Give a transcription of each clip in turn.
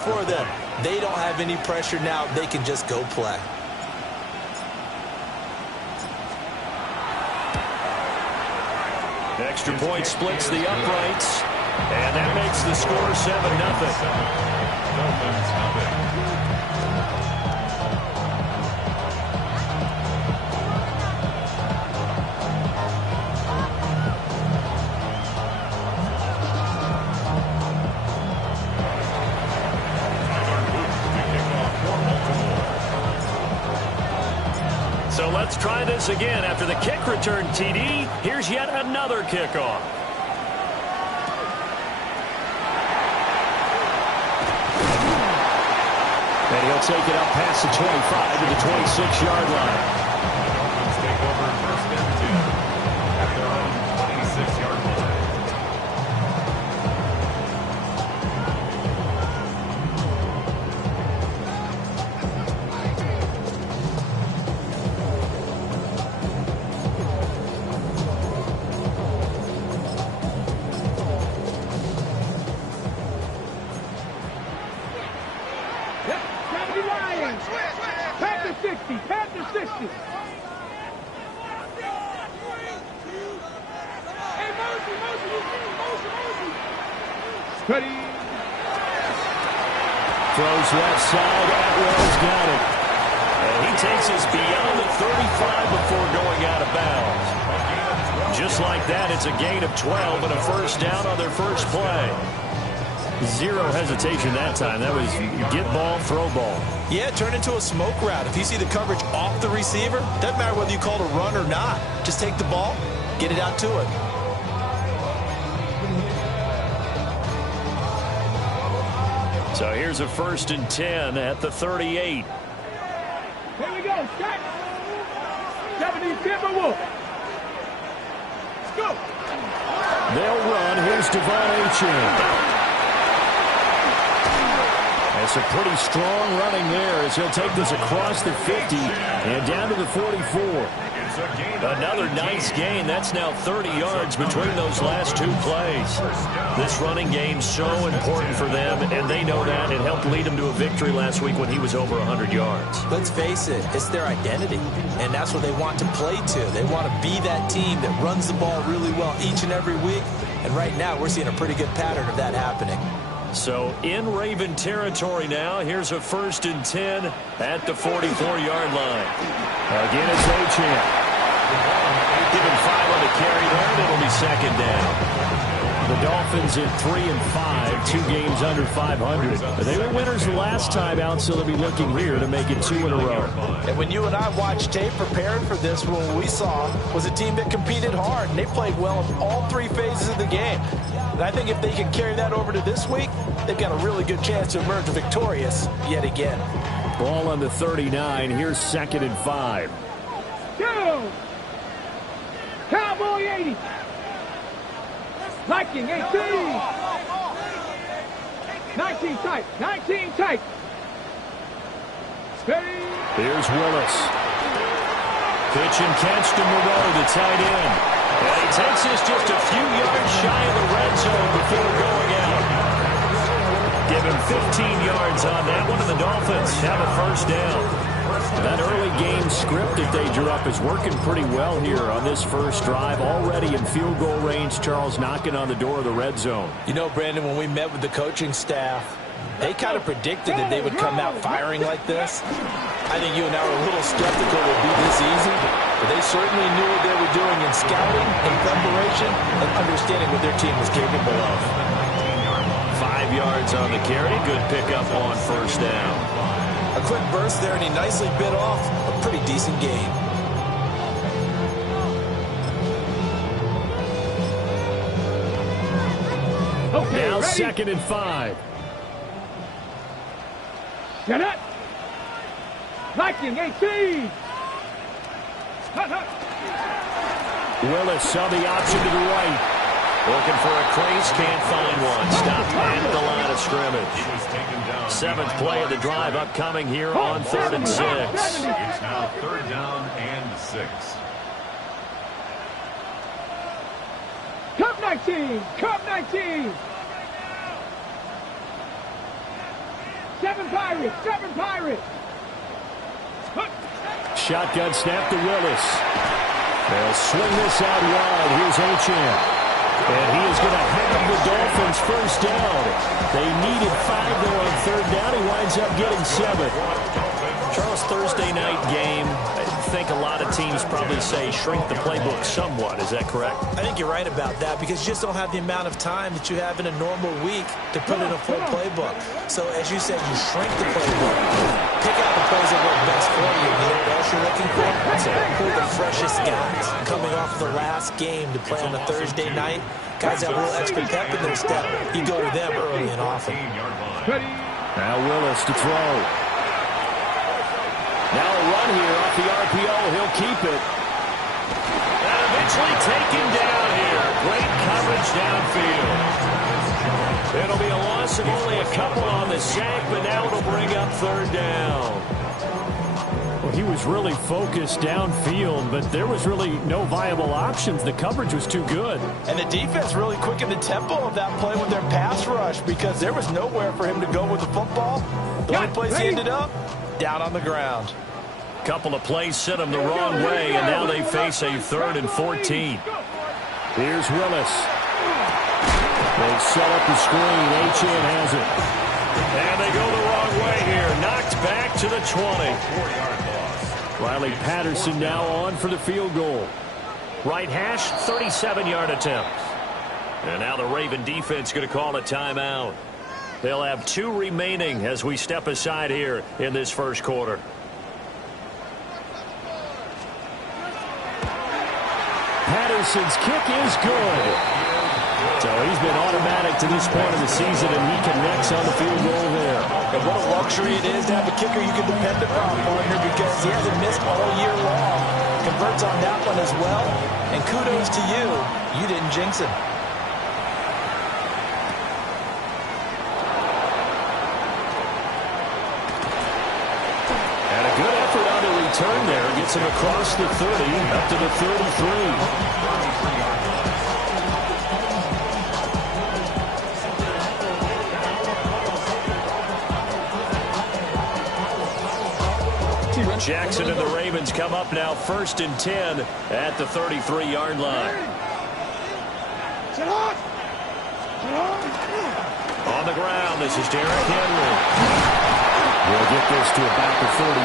For them, they don't have any pressure now. They can just go play. Extra point splits the uprights, and that makes the score 7-0. So let's try this again. After the kick return TD, here's yet another kickoff. And he'll take it up past the 25 to the 26-yard line. Let's take over first and 10 at their own 26-yard line. Throws left side. Atwell's got it. And he takes us beyond the 35 before going out of bounds. Just like that, it's a gain of 12 and a first down on their first play. Zero hesitation that time. That was get ball, throw ball. Yeah, turn into a smoke route. If you see the coverage off the receiver, doesn't matter whether you call it a run or not. Just take the ball, get it out to it. So here's a 1st and 10 at the 38. Here we go. Start. 70 Timberwolf. Let's go. They'll run. Here's Devon Achane. That's a pretty strong running there as he'll take this across the 50 and down to the 44. Another nice gain. That's now 30 yards between those last two plays. This running game's so important for them, and they know that. It helped lead them to a victory last week when he was over 100 yards. Let's face it, it's their identity, and that's what they want to play to. They want to be that team that runs the ball really well each and every week, and right now we're seeing a pretty good pattern of that happening. So in Raven territory now, here's a 1st and 10 at the 44-yard line. Again, it's Achane. Give him 5 on the carry there, and it'll be 2nd down. The Dolphins at 3-5, 2 games under 500. They were winners the last time out, so they'll be looking here to make it 2 in a row. And when you and I watched tape preparing for this, what we saw was a team that competed hard, and they played well in all 3 phases of the game. And I think if they can carry that over to this week, they've got a really good chance to emerge victorious yet again. Ball on the 39. Here's 2nd and 5. Go! Cowboy 80. Viking 18. 19 tight. 19 tight. Steady. Here's Willis. Pitch and catch to Moreau, the tight end. And he takes us just a few yards shy of the red zone before going out. Give him 15 yards on that one, and the Dolphins have a first down. That early game script that they drew up is working pretty well here on this first drive. Already in field goal range, Charles knocking on the door of the red zone. You know, Brandon, when we met with the coaching staff, they kind of predicted that they would come out firing like this. I think you and I were a little skeptical it would be this easy, but they certainly knew what they were doing in scouting, in preparation, and understanding what their team was capable of. 5 yards on the carry. Good pickup on first down. A quick burst there, and he nicely bit off a pretty decent gain. Okay, now ready? 2nd and 5. Shut up. Viking 18. Hut, hut. Willis on the option to the right. Looking for a crease, can't find one. Stopped at the line of scrimmage. 7th play of the drive upcoming here on 3rd and 6. It's now 3rd down and 6. Cup 19. Cup 19. Seven Pirates. Seven Pirates. Shotgun snap to Willis. They'll swing this out wide. Here's Achane. And he is going to have the Dolphins first down. They needed 5 there on third down. He winds up getting 7. Charles, Thursday night game, I think a lot of teams probably say shrink the playbook somewhat. Is that correct? I think you're right about that because you just don't have the amount of time that you have in a normal week to put in a full playbook. So, as you said, you shrink the playbook. Pick out the plays that work best for you. You know what else you're looking for? So, who are the freshest guys coming off the last game to play on a Thursday night? Guys have a little extra pep in their step. You go to them early and often. Now Willis to throw. Now a run here off the RPO. He'll keep it. And eventually taken down here. Great coverage downfield. It'll be a loss of only a couple on the sack, but now it'll bring up third down. Well, he was really focused downfield, but there was really no viable options. The coverage was too good. And the defense really quickened the tempo of that play with their pass rush because there was nowhere for him to go with the football. The only place he ended up, down on the ground. Couple of plays sent him the wrong way, and now they face a 3rd and 14. Here's Willis. They set up the screen. Achane has it. And they go the wrong way here. Knocked back to the 20. Riley Patterson now on for the field goal. Right hash, 37-yard attempt. And now the Raven defense going to call a timeout. They'll have 2 remaining as we step aside here in this first quarter. Patterson's kick is good. So he's been automatic to this point of the season, and he connects on the field goal there. And what a luxury it is to have a kicker you can depend upon, partner, because he hasn't missed all year long. Converts on that one as well. And kudos to you. You didn't jinx him. And a good effort on the return there. Gets him across the 30, up to the 33. Jackson and the Ravens come up now 1st and 10 at the 33-yard line. On the ground, this is Derrick Henry. We'll get this to about the 48.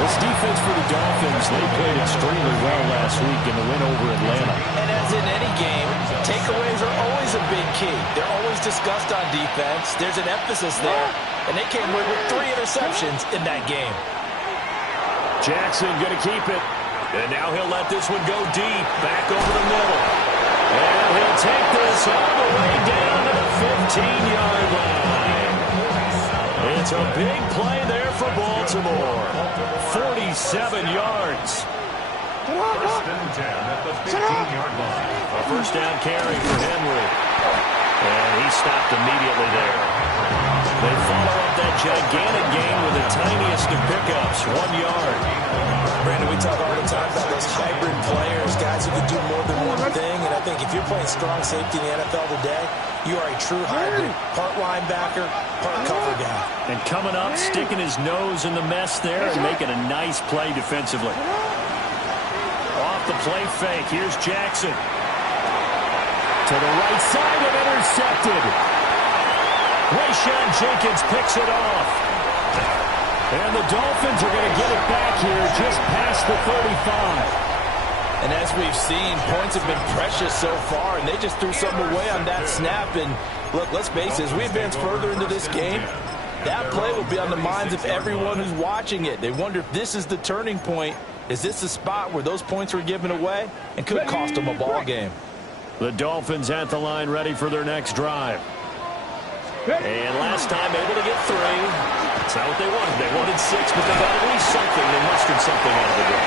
This defense for the Dolphins, they played extremely well last week in the win over Atlanta. And as in any game, takeaways are always a big key. They're always discussed on defense. There's an emphasis there. And they came away with 3 interceptions in that game. Jackson going to keep it. And now he'll let this one go deep. Back over the middle. And he'll take this all the way down to the 15-yard line. It's a big play there for Baltimore. 47 yards. First and 10 at the 15-yard line. A first down carry for Henry. And he stopped immediately there. They follow up that gigantic gain with the tiniest of pickups, 1 yard. Brandon, we talk all the time about those hybrid players, guys who can do more than one thing. And I think if you're playing strong safety in the NFL today, you are a true hybrid. Part linebacker, part cover guy. And coming up, sticking his nose in the mess there and making a nice play defensively. Off the play fake, here's Jackson. To the right side and intercepted. Rayshawn Jenkins picks it off. And the Dolphins are going to get it back here just past the 35. And as we've seen, points have been precious so far, and they just threw something away on that snap. And look, let's face it, as we advance further into this game, that play will be on the minds of everyone who's watching it. They wonder if this is the turning point. Is this the spot where those points were given away and could cost them a ball game? The Dolphins at the line ready for their next drive. And last time able to get 3. That's not what they wanted. They wanted 6, but they got at least something. They mustered something out of the game.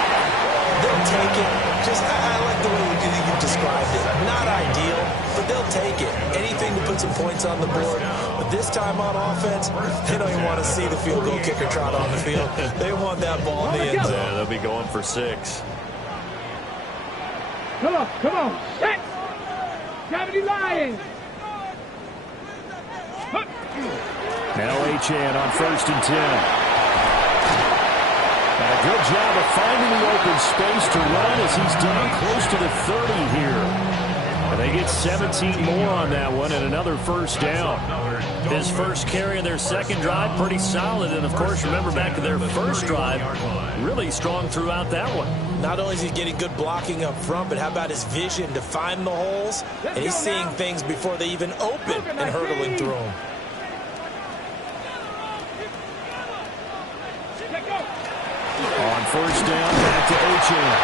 They'll take it. I like the way you described it. Not ideal, but they'll take it. Anything to put some points on the board. But this time on offense, they don't even want to see the field goal kicker trot on the field. They want that ball in the end zone. Yeah, they'll be going for 6. Come on, set! Gravity Lions! Now Achane on 1st and 10. And a good job of finding the open space to run as he's down close to the 30 here. And they get 17 more on that one and another first down. His first carry of their second drive, pretty solid. And, of course, remember back to their first drive, really strong throughout that one. Not only is he getting good blocking up front, but how about his vision to find the holes? And he's seeing things before they even open and hurdling through them. On first down, back to Achane.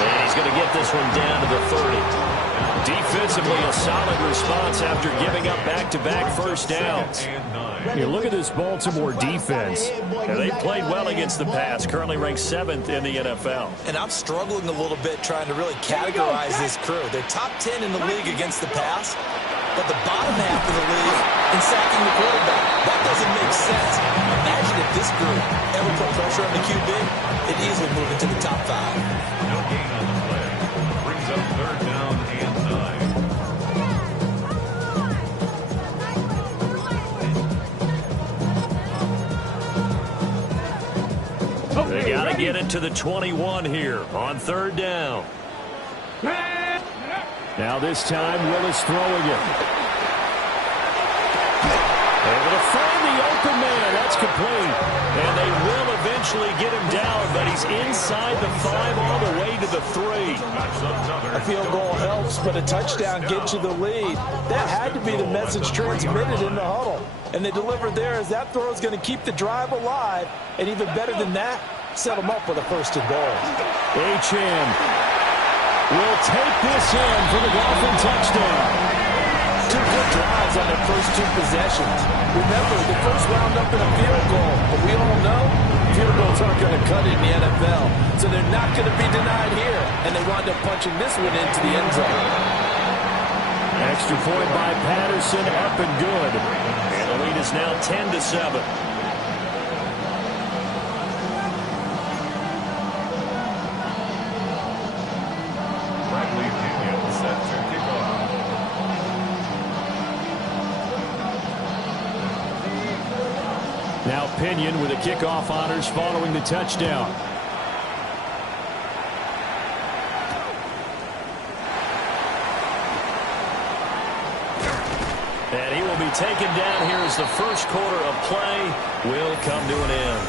And he's going to get this one down to the 30. Defensively, a solid response after giving up back-to-back first downs. You look at this Baltimore defense. And they played well against the pass, currently ranked 7th in the NFL. And I'm struggling a little bit trying to really categorize this crew. They're top 10 in the league against the pass, but the bottom half of the league in sacking the quarterback. That doesn't make sense. Imagine if this group ever put pressure on the QB, it'd easily move into the top 5. No gain on the play. Brings up 3rd down and 9. They got to get it to the 21 here on 3rd down. Now this time, Willis throwing it. Able to find the open man. That's complete. And they will eventually get him down, but he's inside the 5 all the way to the 3. A field goal helps, but a touchdown gets you the lead. That had to be the message transmitted in the huddle. And they delivered there as that throw is going to keep the drive alive. And even better than that, set them up with a 1st and goal. Achane will take this in for the Dolphin touchdown. 2 good drives on their first 2 possessions. Remember, the first wound up in a field goal, but we all know field goals aren't going to cut it in the NFL, so they're not going to be denied here, and they wind up punching this one into the end zone. Extra point by Patterson, up and good. And the lead is now 10-7. Now Pinion with the kickoff honors following the touchdown. And he will be taken down here as the first quarter of play will come to an end.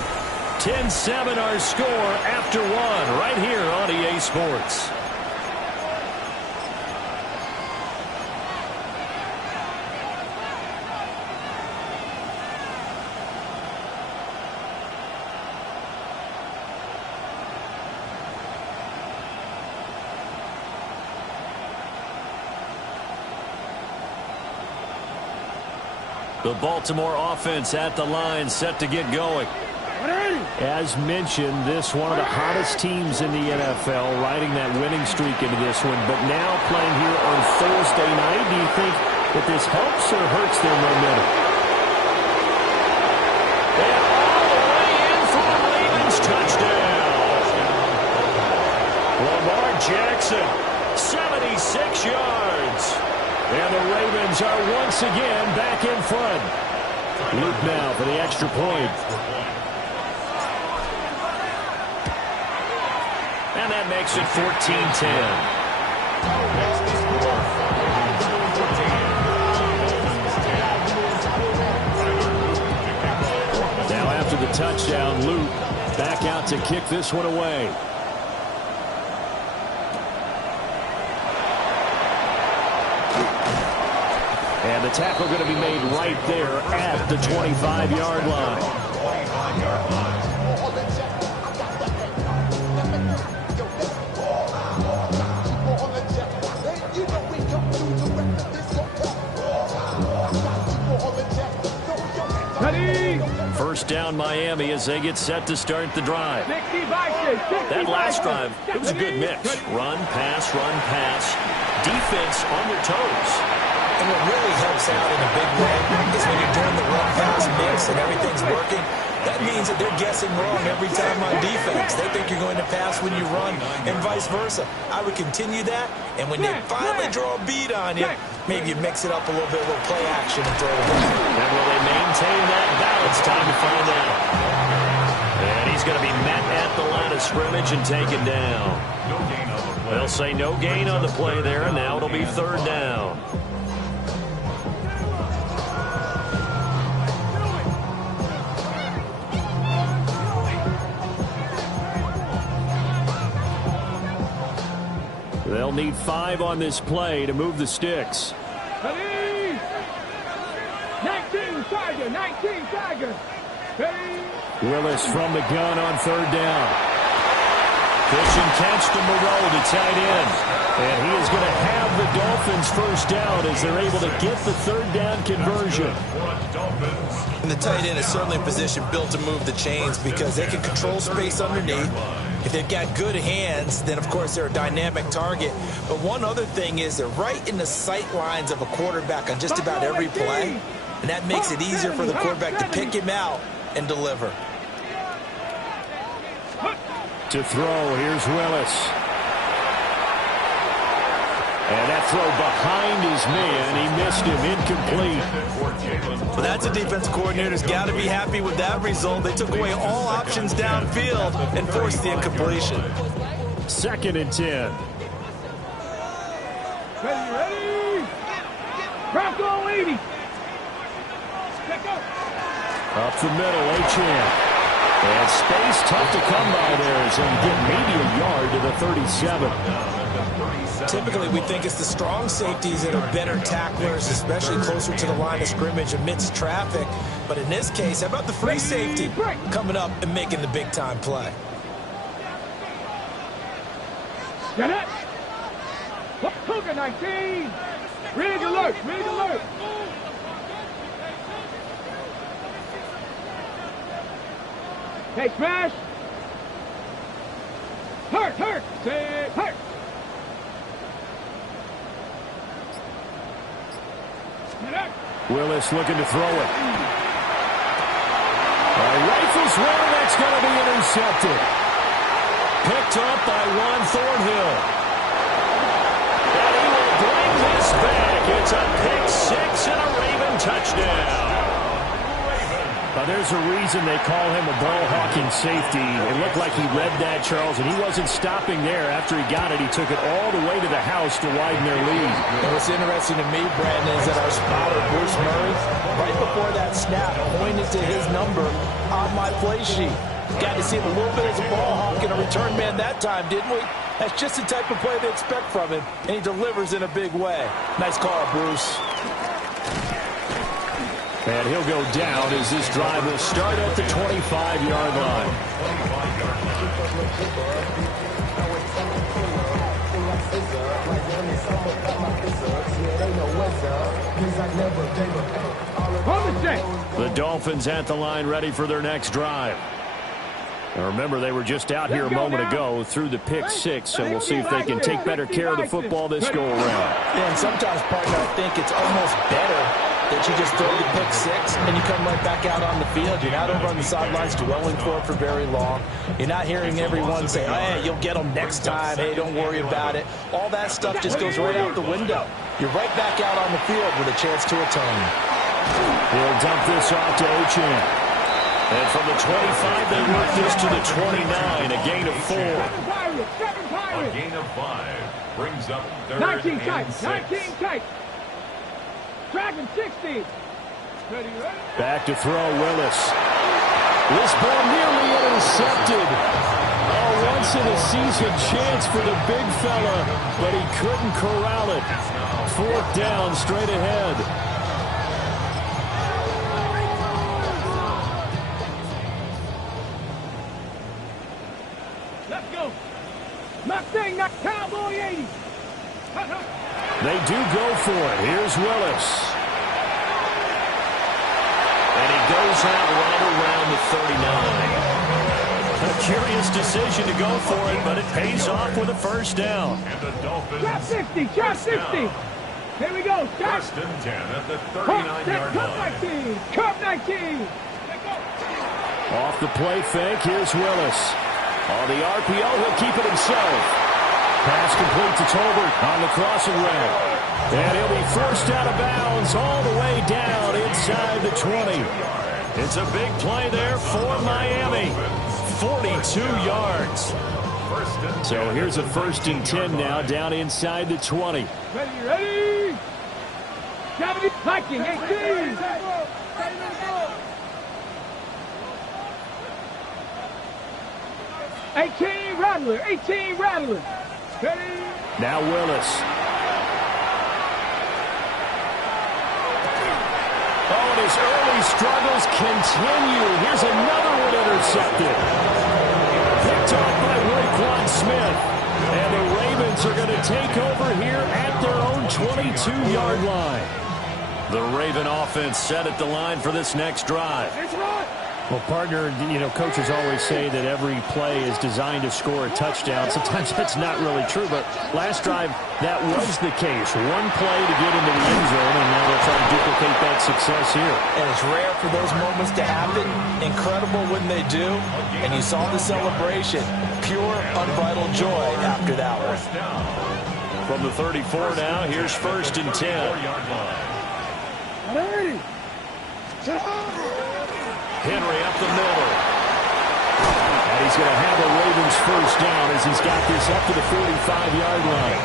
10-7 our score after 1 right here on EA Sports. The Baltimore offense at the line, set to get going. As mentioned, this one of the hottest teams in the NFL, riding that winning streak into this one, but now playing here on Thursday night. Do you think that this helps or hurts their momentum? And all the way in for the Ravens touchdown. Lamar Jackson, 76 yards. And the Ravens are once again back in front. Luke now for the extra point. And that makes it 14-10. Now after the touchdown, Luke back out to kick this one away. And the tackle going to be made right there at the 25-yard line. First down Miami as they get set to start the drive. That last drive, it was a good mix. Run, pass, defense on their toes. And what really helps out in a big way is when you're doing the run-pass mix and everything's working, that means that they're guessing wrong every time on defense. They think you're going to pass when you run and vice versa. I would continue that, and when they finally draw a beat on you, maybe you mix it up a little bit with play action and throw the ball. And will they maintain maintain that balance? Time to find out. And he's going to be met at the line of scrimmage and taken down. No gain on the play. They'll say no gain on the play there, and now it'll be third down. They'll need 5 on this play to move the sticks. 19 Tiger, 19 Tiger. Willis from the gun on third down. Pitch and catch to Moreau, the tight end. And he is going to have the Dolphins first down as they're able to get the third down conversion. And the tight end is certainly in position built to move the chains because they can control space underneath. If they've got good hands, then of course they're a dynamic target. But one other thing is they're right in the sight lines of a quarterback on just about every play. And that makes it easier for the quarterback to pick him out and deliver. To throw, here's Willis. And that throw behind his man, he missed him, incomplete. Well, that's a defense coordinator's got to be happy with that result. They took away all options downfield and forced the incompletion. 2nd and 10. Ready? Bronco 80. Up the middle, Achane. And space tough to come by there as they get maybe a yard to the 37. Typically, we think it's the strong safeties that are better tacklers, especially closer to the line of scrimmage amidst traffic. But in this case, how about the free safety coming up and making the big-time play? Get it? Cougar 19. Rig alert, rig alert. Hey, smash. Hurt. Say hurt. Willis looking to throw it. Rifles one, that's going to be intercepted. Picked up by Juan Thornhill. And he will bring this back. It's a pick 6 and a Raven touchdown. There's a reason they call him a ball-hawking safety. It looked like he read that, Charles, and he wasn't stopping there. After he got it, he took it all the way to the house to widen their lead. And what's interesting to me, Brandon, is that our spotter, Bruce Murray, right before that snap, pointed to his number on my play sheet. Got to see him a little bit as a ball hawk and a return man that time, didn't we? That's just the type of play they expect from him, and he delivers in a big way. Nice call, Bruce. And he'll go down as this drive will start at the 25-yard line. The Dolphins at the line ready for their next drive. Now remember, they were just out here a moment ago through the pick 6, so we'll see if they can take better care of the football this go-around. Yeah, and sometimes, partner, I think it's almost better that you just throw the pick 6 and you come right back out on the field. You're not over on the sidelines dwelling for it for very long. You're not hearing everyone say, oh, hey, you'll get them next time. Hey, don't worry about it. All that stuff just goes right out the window. You're right back out on the field with a chance to atone. He'll dump this off to Achane. And from the 25, they work this to the 29, a gain of 4. A gain of 5 brings up 3rd 19 and tight, 6. 19 tight. Dragon 60. Back to throw, Willis. This ball nearly intercepted. Oh, once-in-a-season chance for the big fella, but he couldn't corral it. 4th down, straight ahead. Let's go. Mustang, not Cowboy 80. They do go for it. Here's Willis. And he goes out right around the 39. A curious decision to go for it, but it pays off with a first down. And the Dolphins. Drop 60, drop 60. Here we go. Stop. 1st and 10 at the 39-yard line. Cup 19. Off the play fake, here's Willis. On the RPO, he'll keep it himself. Pass complete to Tolbert on the crossing route. And he'll be forced out of bounds all the way down inside the 20. It's a big play there for Miami. 42 yards. So here's a 1st and 10 now down inside the 20. Ready? Gravity hiking, 18. 18 Rattler, 18 Rattler. Ready? Now Willis. Oh, and his early struggles continue. Here's another one intercepted. Picked off by Roquan Smith. And the Ravens are going to take over here at their own 22-yard line. The Raven offense set at the line for this next drive. Well, partner, coaches always say that every play is designed to score a touchdown. Sometimes that's not really true, but last drive, that was the case. One play to get into the end zone, and now they'll try to duplicate that success here. And it's rare for those moments to happen. Incredible when they do. And you saw the celebration. Pure, unbridled joy after that one. From the 34 now, here's 1st and 10. Henry up the middle. And he's going to have a Ravens 1st down as he's got this up to the 45-yard line.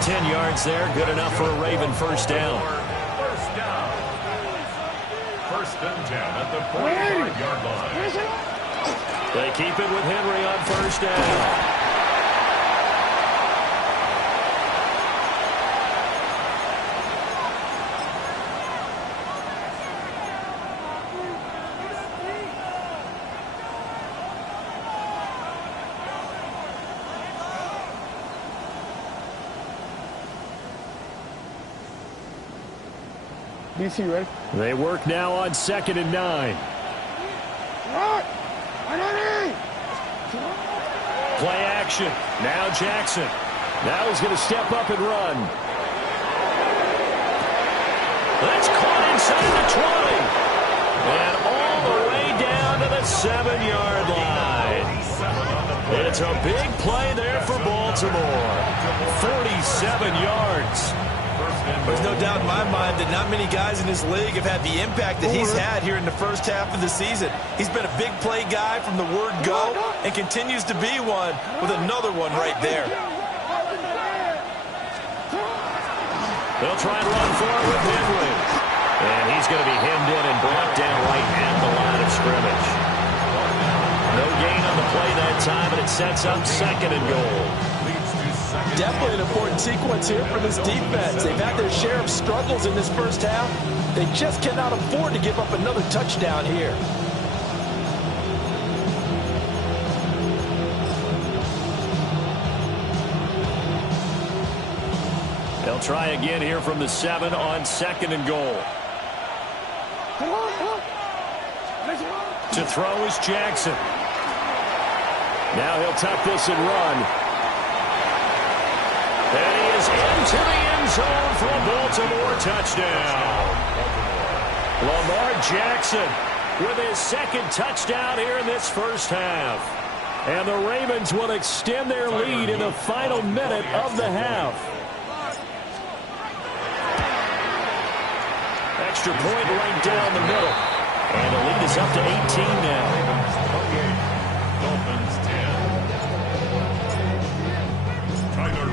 10 yards there, good enough for a Raven 1st down. 1st and 10 at the 45-yard line. They keep it with Henry on 1st down. DC, ready? They work now on 2nd and 9. Play action. Now Jackson. Now he's going to step up and run. That's caught inside the 20. And all the way down to the 7-yard line. It's a big play there for Baltimore. 47 yards. There's no doubt in my mind that not many guys in this league have had the impact that he's had here in the first half of the season. He's been a big play guy from the word go and continues to be one with another one right there. They'll try and run for it with Henry. And he's going to be hemmed in and brought down right at the line of scrimmage. No gain on the play that time, and it sets up 2nd and goal. Definitely an important sequence here for this defense. They've had their share of struggles in this first half. They just cannot afford to give up another touchdown here. They'll try again here from the 7 on 2nd and goal. To throw is Jackson. Now he'll tuck this and run. And he is into the end zone for a Baltimore touchdown. Lamar Jackson with his 2nd touchdown here in this first half. And the Ravens will extend their lead in the final minute of the half. Extra point right down the middle. And the lead is up to 18 now.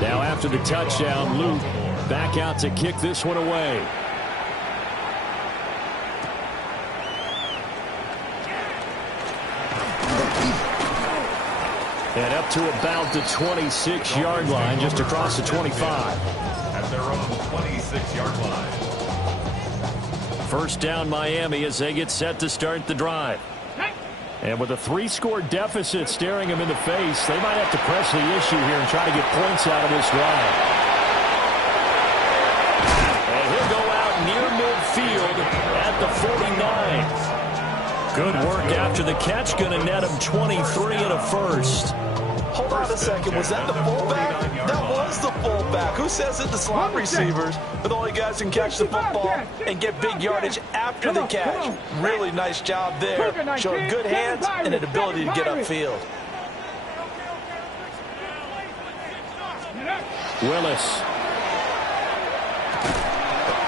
Now after the touchdown, Luke back out to kick this one away. And up to about the 26-yard line, just across the 25. At their own 26-yard line. 1st down Miami as they get set to start the drive. And with a 3-score deficit staring them in the face, they might have to press the issue here and try to get points out of this drive. And he'll go out near midfield at the 49. Good work after the catch, going to net him 23 and a 1st. Hold on a second. Was that the fullback? That was the fullback. Who says that the slot receivers are the only guys who can catch the football and get big yardage after the catch? Really nice job there. Showing good hands and an ability to get upfield. Willis.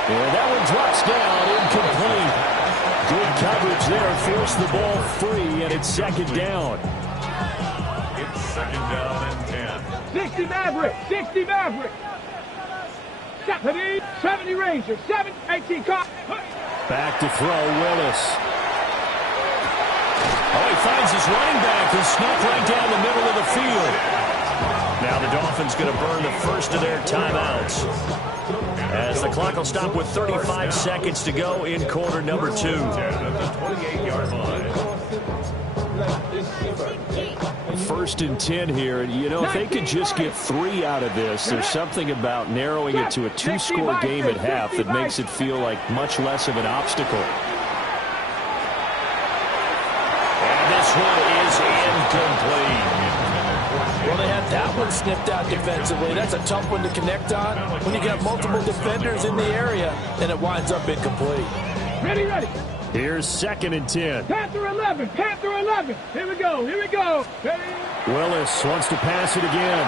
And that one drops down, incomplete. Good coverage there, forced the ball free, and it's second down. It's second down and 10. 60 Maverick, 60 Maverick. 70 Ranger, 18 car. Back to throw, Willis. Oh, he finds his running back who snuck right down the middle of the field. Now the Dolphins going to burn the first of their timeouts, as the clock will stop with 35 seconds to go in quarter number 2. At the 28-yard line. First and 10 here. And, you know, if they could just get 3 out of this, there's something about narrowing it to a 2-score game at half that makes it feel like much less of an obstacle. And this one is incomplete. Well, they had that one sniffed out defensively. That's a tough one to connect on when you got multiple defenders in the area, and it winds up incomplete. Ready. Here's second and 10. Panther 11, Panther 11. Here we go. Ready. Willis wants to pass it again.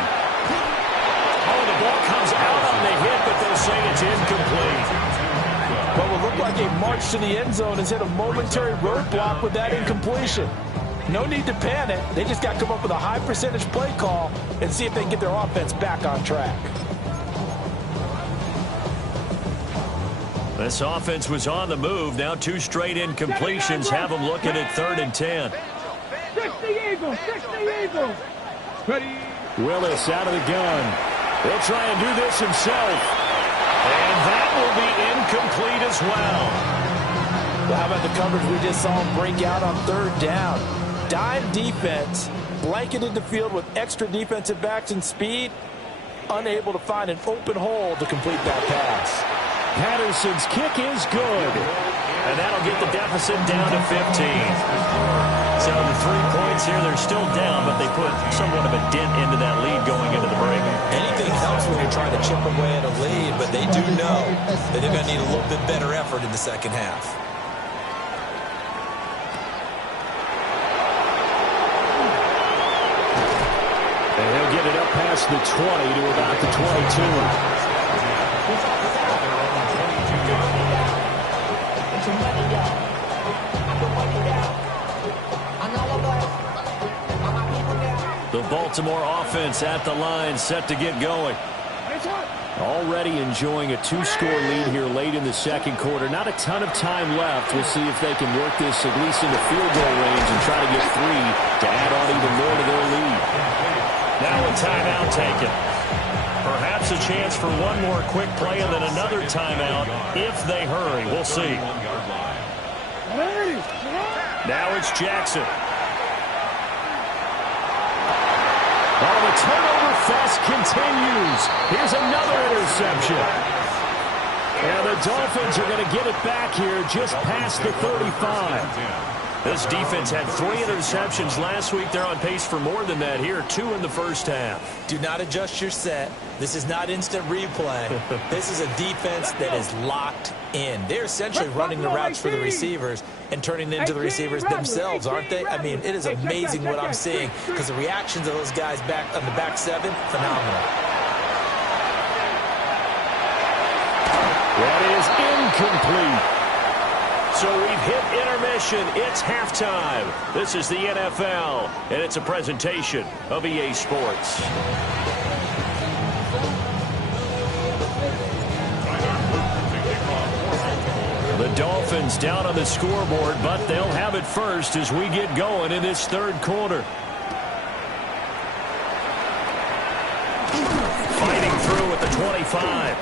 Oh, the ball comes out on the hit, but they'll say it's incomplete. What will look like a march to the end zone has hit a momentary roadblock with that incompletion. No need to panic. They just got to come up with a high percentage play call and see if they can get their offense back on track. This offense was on the move. Now 2 straight incompletions have them looking at 3rd and 10. 60 Eagles, 60 Eagles. Ready. Willis out of the gun. He'll try and do this himself. And that will be incomplete as well. Well, how about the coverage we just saw him break out on 3rd down? Dime defense, blanketed the field with extra defensive backs and speed, unable to find an open hole to complete that pass. Patterson's kick is good. And that'll get the deficit down to 15. So the 3 points here, they're still down, but they put somewhat of a dent into that lead going into the break. Anything helps when you're trying to chip away at a lead, but they do know that they're going to need a little bit better effort in the second half. And he'll get it up past the 20 to about the 22. The Baltimore offense at the line, set to get going. Already enjoying a 2-score lead here late in the second quarter. Not a ton of time left. We'll see if they can work this at least into field goal range and try to get 3 to add on even more to their lead. Now a timeout taken. Perhaps a chance for one more quick play and then another timeout if they hurry. We'll see. Now it's Jackson. Oh, the turnover fest continues. Here's another interception. And the Dolphins are going to get it back here just past the 35. This defense had 3 interceptions last week. They're on pace for more than that here. 2 in the first half. Do not adjust your set. This is not instant replay. This is a defense that is locked in. They're essentially running the routes for the receivers and turning them into the receivers themselves, aren't they? I mean, it is amazing what I'm seeing because the reactions of those guys back on the back 7, phenomenal. That is incomplete. So we've hit intermission. It's halftime. This is the NFL, and it's a presentation of EA Sports. The Dolphins down on the scoreboard, but they'll have it first as we get going in this third quarter. Fighting through at the 25.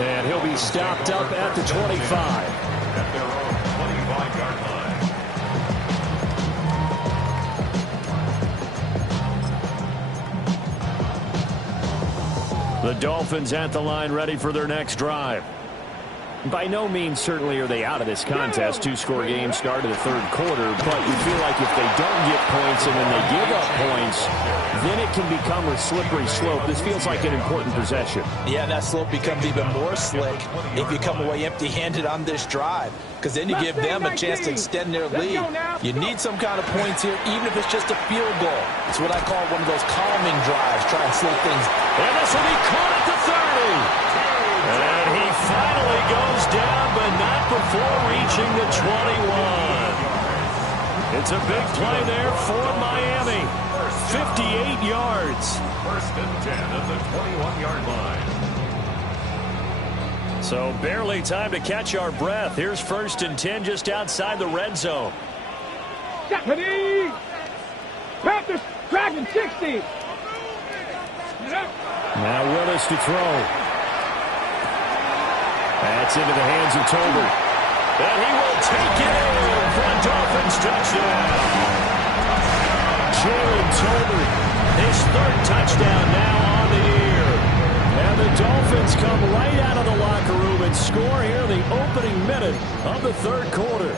And he'll be stopped up at the 25. At their own 25-yard line. The Dolphins at the line, ready for their next drive. By no means certainly are they out of this contest. 2-score game start of the third quarter, but you feel like if they don't get points and then they give up points, then it can become a slippery slope. This feels like an important possession. Yeah, that slope becomes even more slick if you come away empty-handed on this drive, because then you give them a chance to extend their lead. You need some kind of points here, even if it's just a field goal. It's what I call one of those calming drives, try and slow things. And this will be caught at the 30. And he finally goes down, but not before reaching the 21. It's a big play there for Miami. 58 yards. First and 10 at the 21-yard line. So barely time to catch our breath. Here's first and 10 just outside the red zone. Deputy! Panthers tracking 60. Now Willis to throw. That's into the hands of Tolbert. And he will take it in for a Dolphins touchdown. Jalen Tolbert. His third touchdown now on the year. And the Dolphins come right out of the locker room and score here in the opening minute of the third quarter.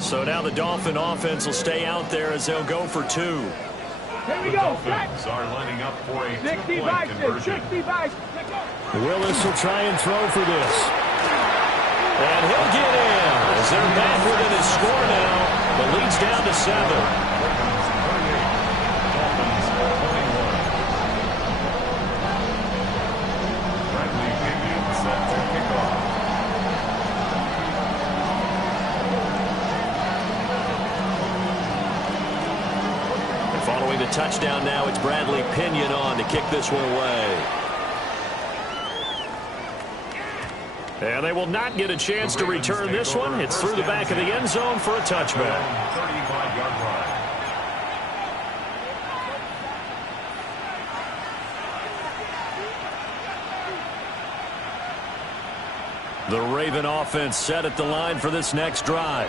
So now the Dolphin offense will stay out there as they'll go for two. Here we The go. Dolphins are lining up for a 65, two-point conversion. 65. Willis will try and throw for this. And he'll get in as they're back within his score now. The lead's down to 7. Dolphins 21. Bradley Pinion set to kick off. And following the touchdown now, it's Bradley Pinion on to kick this one away. And they will not get a chance to return this one. It's through the back of the end zone for a touchback. 35-yard line. The Raven offense set at the line for this next drive.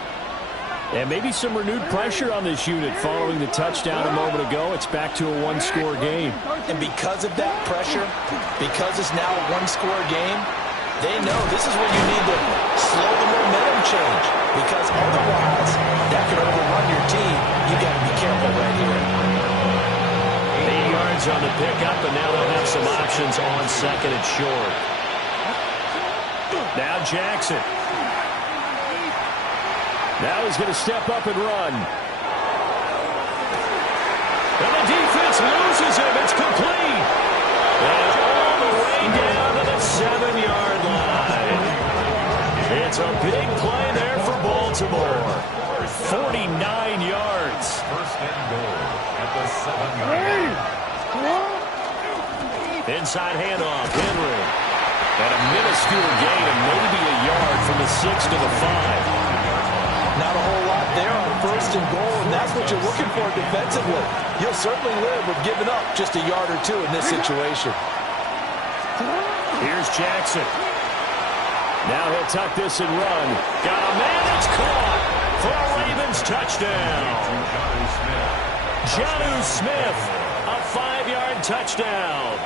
And maybe some renewed pressure on this unit following the touchdown a moment ago. It's back to a one-score game. And because of that pressure, because it's now a one-score game, they know this is where you need to slow the momentum change, because otherwise that could overrun your team. You got to be careful right here. 8 yards on the pickup, and now they'll have some options on second and short. Now Jackson. Now he's going to step up and run. And the defense loses him. It's complete. And all the way down to the 7-yard line. It's a big play there for Baltimore. 49 yards. First and goal at the 7-yard line. Inside handoff, Henry. And a minuscule gain of maybe a yard from the 6 to the 5. Not a whole lot there on first and goal, and that's what you're looking for defensively. You'll certainly live with giving up just a yard or two in this situation. Here's Jackson. Now he'll tuck this and run. Got a man, it's caught for a Ravens touchdown. Jonnu Smith, a 5-yard touchdown.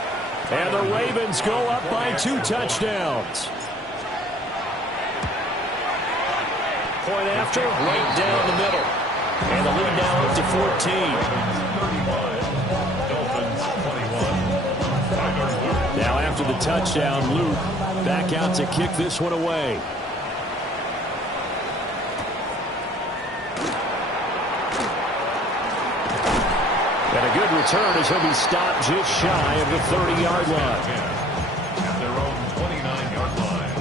And the Ravens go up by 2 touchdowns. Point after, right down the middle. And the lead now up to 14. Dolphins 21. Now after the touchdown, Luke back out to kick this one away. And a good return as he'll be stopped just shy of the 30-yard line. At their own 29-yard line.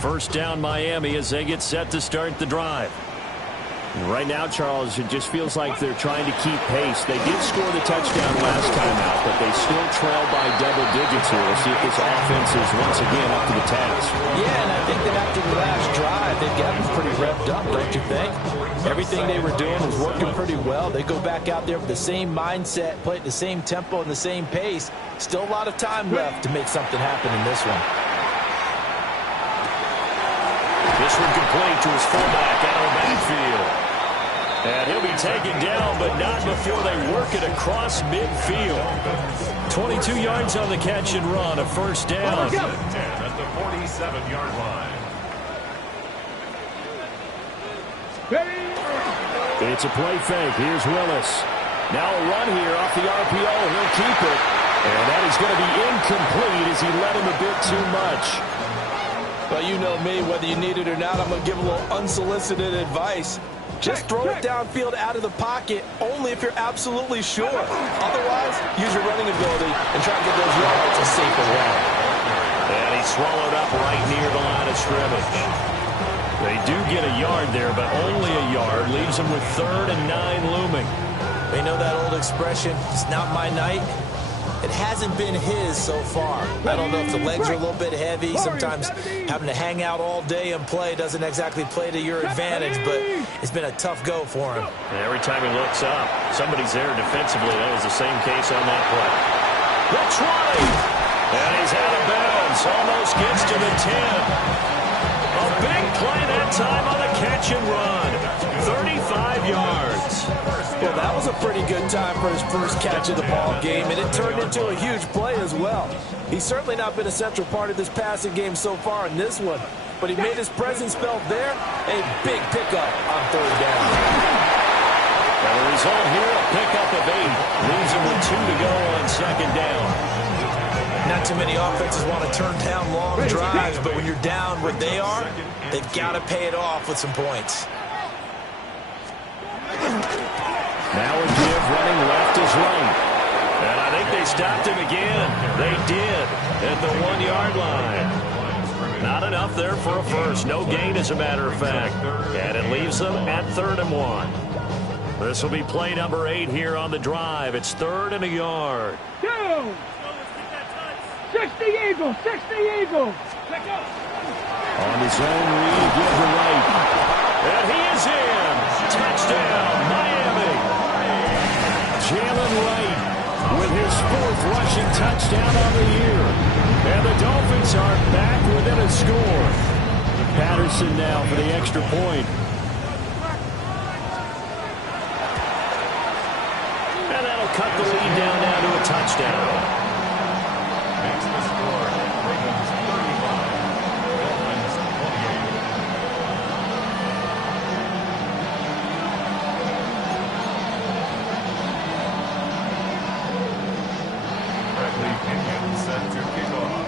First down Miami as they get set to start the drive. Right now, Charles, it just feels like they're trying to keep pace. They did score the touchdown last time out, but they still trail by double digits here. We'll see if this offense is once again up to the task. Yeah, and I think that after the last drive, they've gotten pretty revved up, don't you think? Everything they were doing was working pretty well. They go back out there with the same mindset, play at the same tempo and the same pace. Still a lot of time left to make something happen in this one. This one complete to his fullback out of the backfield. And he'll be taken down, but not before they work it across midfield. 22 yards on the catch and run, a first down. 10 at the 47-yard line. It's a play fake. Here's Willis. Now a run here off the RPO. He'll keep it. And that is going to be incomplete as he led him a bit too much. Well, you know me, whether you need it or not, I'm going to give a little unsolicited advice. Just throw it downfield out of the pocket only if you're absolutely sure. Otherwise, use your running ability and try to get those yards a safer way. And he swallowed up right near the line of scrimmage. They do get a yard there, but only a yard. Leaves them with 3rd and 9 looming. They know that old expression, it's not my night. It hasn't been his so far. I don't know if the legs are a little bit heavy. Sometimes having to hang out all day and play doesn't exactly play to your advantage, but it's been a tough go for him. And every time he looks up, somebody's there defensively. That was the same case on that play. The 20. And he's out of bounds. Almost gets to the 10. A big play that time on the catch and run. 35 yards. Well, that was a pretty good time for his first catch of the ball game, and it turned into a huge play as well. He's certainly not been a central part of this passing game so far in this one, but he made his presence felt there. A big pickup on 3rd down. And the result here, a pickup of 8. Leaves him with 2 to go on 2nd down. Not too many offenses want to turn down long drives, but when you're down where they are, they've got to pay it off with some points. Now a give, running left is right. And I think they stopped him again. They did at the 1-yard line. Not enough there for a first. No gain, as a matter of fact. And it leaves them at 3rd and 1. This will be play number 8 here on the drive. It's 3rd and a yard. 60 Eagles, 60 Eagles. On his own read, give the right. And he is in. Touchdown, Miami. Jalen Wright with his 4th rushing touchdown on the year. And the Dolphins are back within a score. Patterson now for the extra point. And that'll cut the lead down now to a touchdown. Makes the score. Ravens 35. Dolphins 28. Bradley Pinion set to kick off.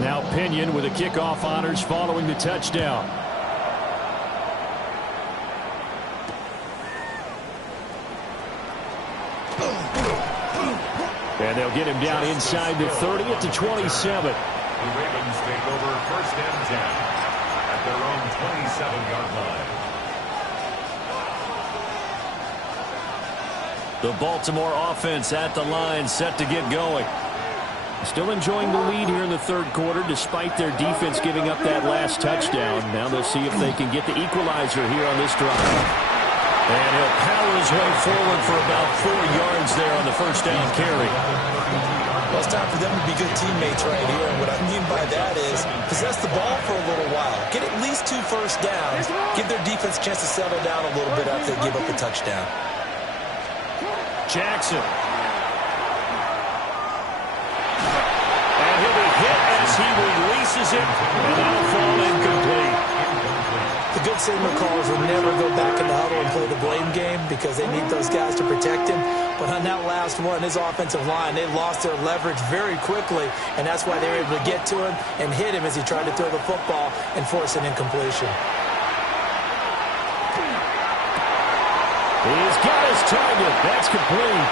Now Pinion with the kickoff honors following the touchdown. And they'll get him down inside the 30 at the 27. The Ravens take over 1st and 10 at their own 27-yard line. The Baltimore offense at the line, set to get going. Still enjoying the lead here in the 3rd quarter despite their defense giving up that last touchdown. Now they'll see if they can get the equalizer here on this drive. And he'll power his way forward for about 4 yards there on the 1st down carry. Well, it's time for them to be good teammates right here, and what I mean by that is possess the ball for a little while. Get at least 2 first downs. Give their defense a chance to settle down a little bit after they give up a touchdown. Jackson. And he'll be hit as he releases it, and that'll fall incomplete. The good signal callers will never go back in the huddle and play the blame game because they need those guys to protect him. But on that last one, his offensive line, they lost their leverage very quickly, and that's why they were able to get to him and hit him as he tried to throw the football and force an incompletion. He's got his target. That's complete.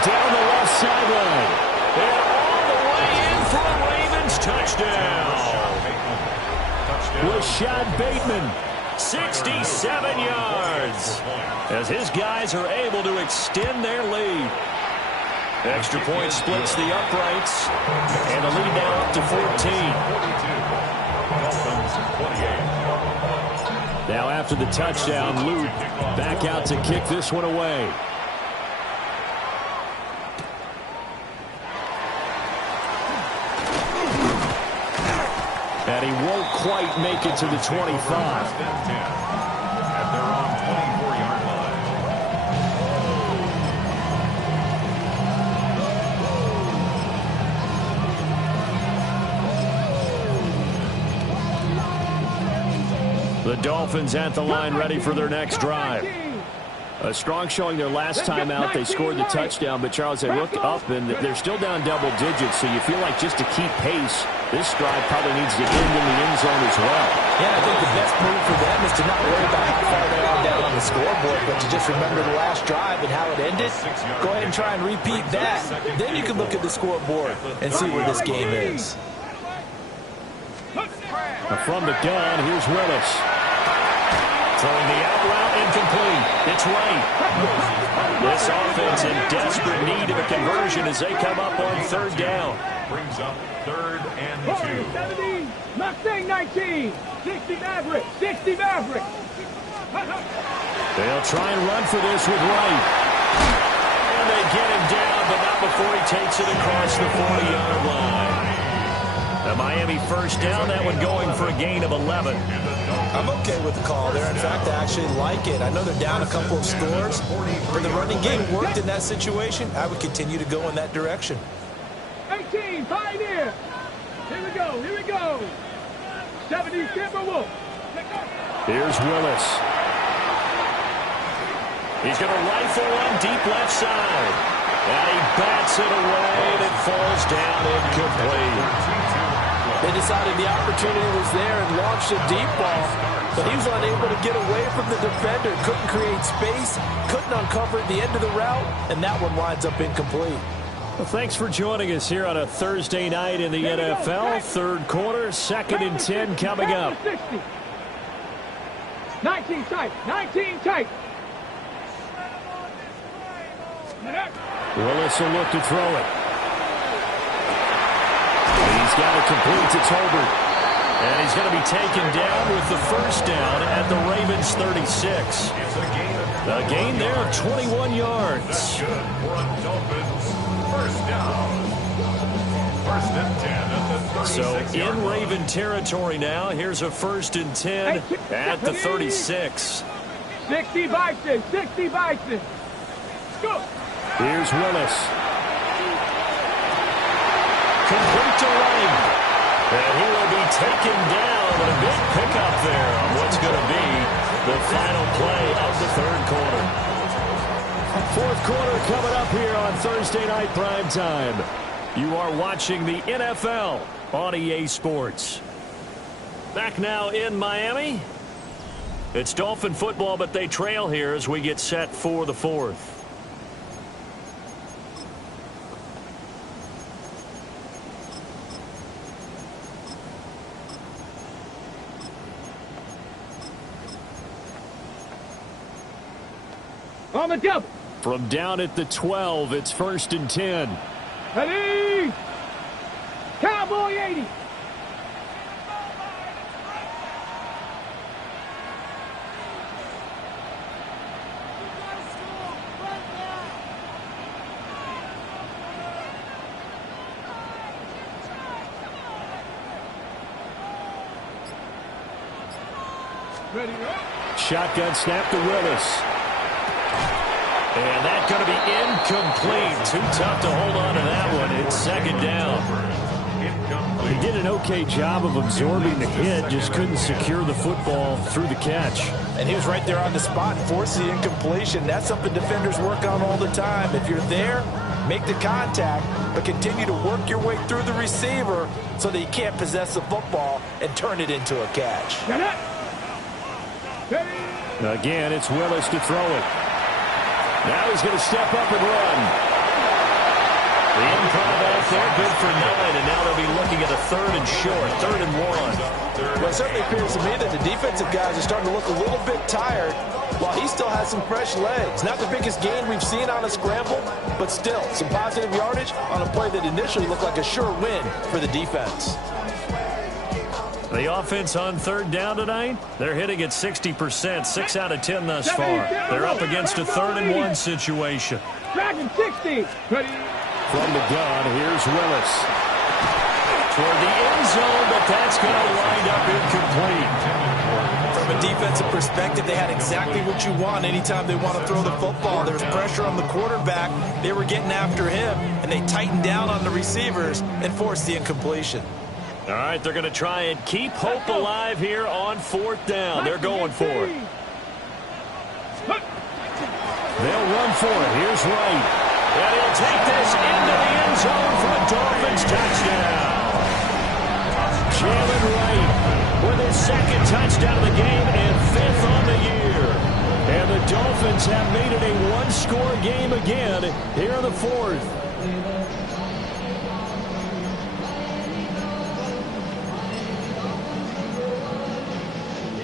Down the left sideline. And all the way in for a Ravens touchdown. Rashad Bateman. 67 yards. As his guys are able to extend their lead. Extra point splits the uprights. And the lead now up to 14. Now after the touchdown, Luke back out to kick this one away. And he won't quite make it to the 25. At their own 24-yard line. The Dolphins at the line, ready for their next drive. A strong showing their last time out. They scored the touchdown, but Charles, they look up and they're still down double digits, so you feel like just to keep pace, this drive probably needs to end in the end zone as well. Yeah, I think the best move for them is to not worry about how far they are down on the scoreboard, but to just remember the last drive and how it ended. Go ahead and try and repeat that. Then you can look at the scoreboard and see where this game is. From the gun, here's Willis. Throwing the out route, incomplete. It's right. This offense in desperate need of a conversion as they come up on third down. Brings up 3rd and 2. 17, Mustang 19, 60 Maverick, 60 Maverick. They'll try and run for this with Wright. And they get him down, but not before he takes it across the 40-yard line. The Miami first down, that one going for a gain of 11. I'm okay with the call there. In fact, I actually like it. I know they're down a couple of scores, but the running game worked in that situation. I would continue to go in that direction. 18, Pioneer. Here we go, here we go. 70 Timberwolf. Here's Willis. He's going to rifle one deep left side. And he bats it away, and it falls down incomplete. They decided the opportunity was there and launched a deep ball, but he was unable to get away from the defender. Couldn't create space, couldn't uncover the end of the route, and that one winds up incomplete. Well, thanks for joining us here on a Thursday night in the NFL. Third quarter, 2nd and 10 coming up. 19 tight, 19 tight. Willis will look to throw it. He's got it complete to Tolbert. And he's going to be taken down with the first down at the Ravens 36. A gain there of 21 yards. Good for a Dolphins first down. 1st and 10 at the 36. So in Raven territory now. Here's a 1st and 10 at the 36. 60 Bison, 60 Bison. Go. Here's Willis. Complete to Wright. And he will be taken down. And a big pickup there on what's going to be the final play of the 3rd quarter. 4th quarter coming up here on Thursday Night Prime Time. You are watching the NFL on EA Sports. Back now in Miami. It's Dolphin football, but they trail here as we get set for the 4th. On the double. From down at the 12, it's 1st and 10. Ready. Cowboy 80. Ready. Shotgun snap to Willis. And that's going to be incomplete. Too tough to hold on to that one. It's 2nd down. He did an okay job of absorbing the hit, just couldn't secure the football through the catch. And he was right there on the spot and forced the incompletion. That's something defenders work on all the time. If you're there, make the contact, but continue to work your way through the receiver so that you can't possess the football and turn it into a catch. Again, it's Willis to throw it. Now he's going to step up and run. The improv out there, good for 9, and now they'll be looking at a 3rd and short, 3rd and 1. Well, it certainly appears to me that the defensive guys are starting to look a little bit tired while he still has some fresh legs. Not the biggest gain we've seen on a scramble, but still some positive yardage on a play that initially looked like a sure win for the defense. The offense on 3rd down tonight, they're hitting at 60%, 6 out of 10 thus far. They're up against a 3rd and 1 situation. Dragon 60. Ready. From the gun, here's Willis. Toward the end zone, but that's going to wind up incomplete. From a defensive perspective, they had exactly what you want anytime they want to throw the football. There's pressure on the quarterback. They were getting after him, and they tightened down on the receivers and forced the incompletion. All right, they're going to try and keep hope alive here on 4th down. They're going for it. They'll run for it. Here's Wright. And he'll take this into the end zone for a Dolphins touchdown. Jalen Wright with his 2nd touchdown of the game and 5th on the year. And the Dolphins have made it a one-score game again here in the 4th.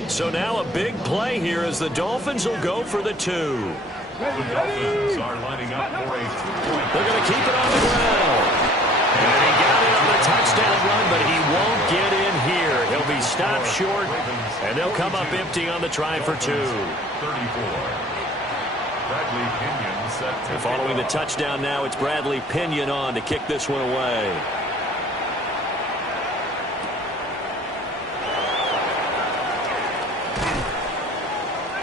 So now a big play here as the Dolphins will go for the 2. The Dolphins are lining up for a 2-point. They're going to keep it on the ground. And he got it on the touchdown run, but he won't get in here. He'll be stopped short, and they'll come up empty on the try for 2. 34. Bradley Pinion set to Following the touchdown now, it's Bradley Pinion on to kick this one away.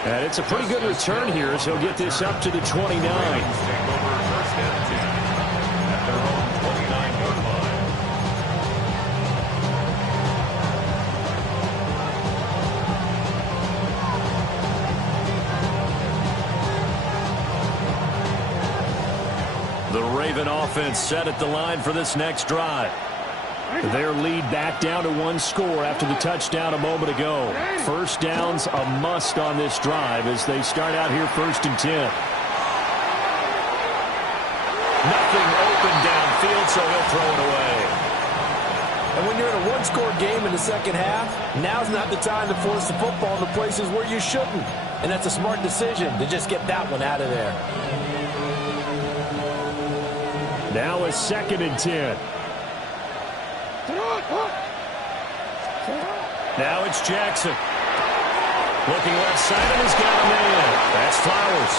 And it's a pretty good return here as he'll get this up to the 29. Take over 1st and 10 at their own 29-yard line. The Raven offense set at the line for this next drive. Their lead back down to 1 score after the touchdown a moment ago. 1st down's a must on this drive as they start out here 1st and 10. Nothing open downfield, so he'll throw it away. And when you're in a one-score game in the second half, now's not the time to force the football into places where you shouldn't. And that's a smart decision to just get that one out of there. Now a 2nd and 10. Now it's Jackson. Looking left side, and he's got a man. That's Flowers.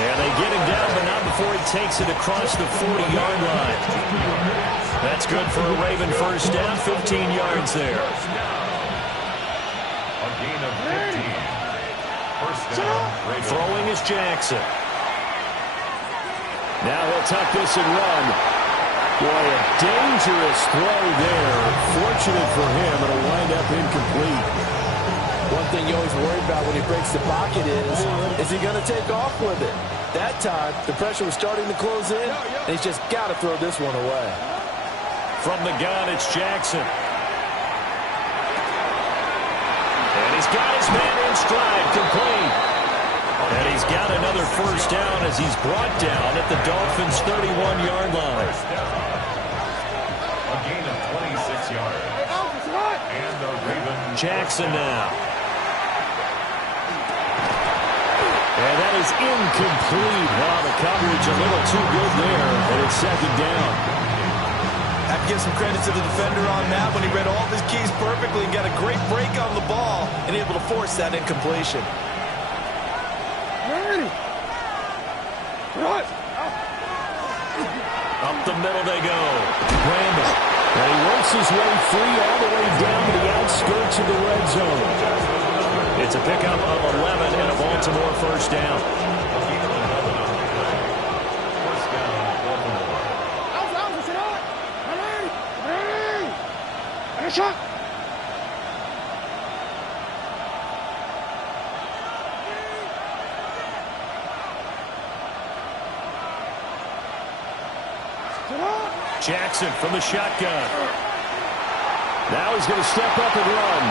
And they get him down, but not before he takes it across the 40-yard line. That's good for a Raven 1st down, 15 yards there. A gain of 15. 1st down, Raven. Throwing is Jackson. Now he'll tuck this and run. Boy, a dangerous throw there. Fortunate for him, it'll wind up incomplete. One thing you always worry about when he breaks the pocket is he going to take off with it? That time, the pressure was starting to close in, and he's just got to throw this one away. From the gun, it's Jackson. And he's got his man in stride, complete. And he's got another 1st down as he's brought down at the Dolphins' 31-yard line. A gain of 26 yards. And the Ravens. Jackson now. And that is incomplete. Wow, the coverage a little too good there, and it's 2nd down. I have to give some credit to the defender on that when he read all of his keys perfectly and got a great break on the ball and able to force that incompletion. Up the middle they go. Randall. And he works his way free all the way down to the outskirts of the red zone. It's a pickup of 11 and a Baltimore 1st down. Jackson from the shotgun. Now he's going to step up and run.